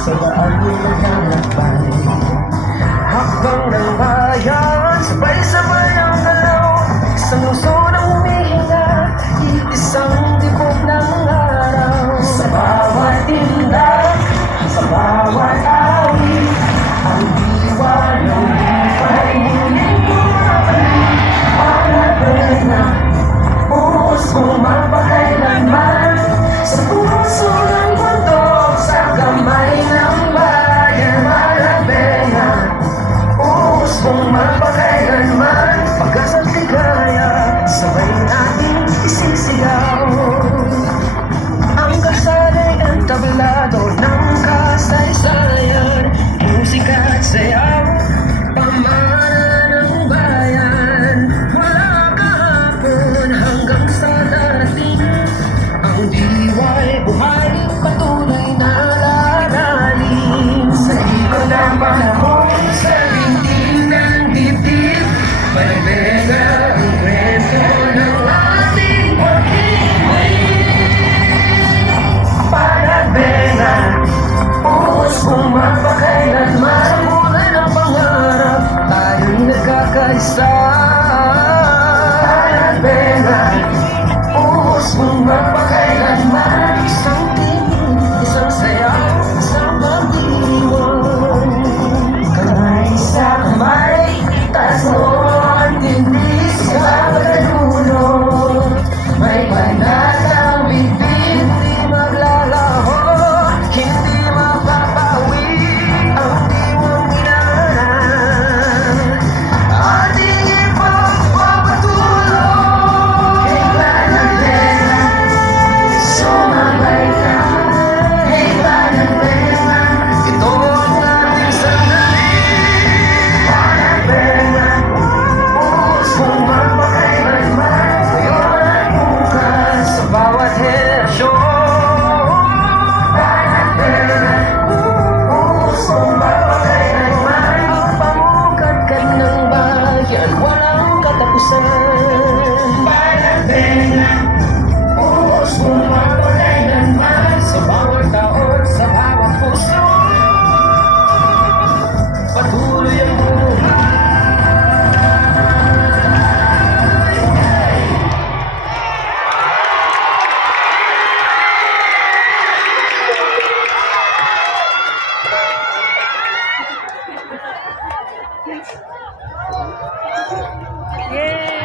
sa daan naglalakbay. Hakbang ng bayan, sabay-sabay ang galaw, isang lungsod ang humihinga, isang tibok ng araw. Sa bawat tinda, sa bawat awit, ang diwa ng lupa'y muling bumabalik. Panatag na buhos kung mapakailanman, sa puso ng bundok, sa kamay ng bayan. Malabenga, buhos kung mapakailanman, pag-asa't ligaya, sabay nating isisigaw. Ang kalsada'y entablado ng kasaysayan, musika at sayaw, pamana ng bayan. Mula kahapon hanggang sa darating, ang diwa'y buhay, patuloy na lalalim. Sa ikot ng panahon, sa binti ng dibdib, Malabenga ang kwento ng ating pag-ibig. Malabenga, buhos kung mapakailanman, sa kulay ng pangarap, tayo'y nagkakaisa. Malabenga, buhos kung mapakailanman, isang tingin, isang sayaw, isang pag-iwan. Kamay sa kamay, taas mo ang tindis sa pagkadulot. May panatang bibig, hindi maglalaho, hindi mapapawi ang diwang ginaan. Ating ipagpapatuloy, kay Malabenga, sumabay ka, kay Malabenga, ito ang ating sandali. Malabenga, buhos kung mapakailanman, ngayon at bukas, sa bawat henerasyon. Malabenga, buhos kung mapakailanman, ang pamukadkad ng bayan, walang katapusan. Malabenga, buhos kung mapakailanman, sa bawat taon, sa bawat puso, patuloy ang buhay. Yay!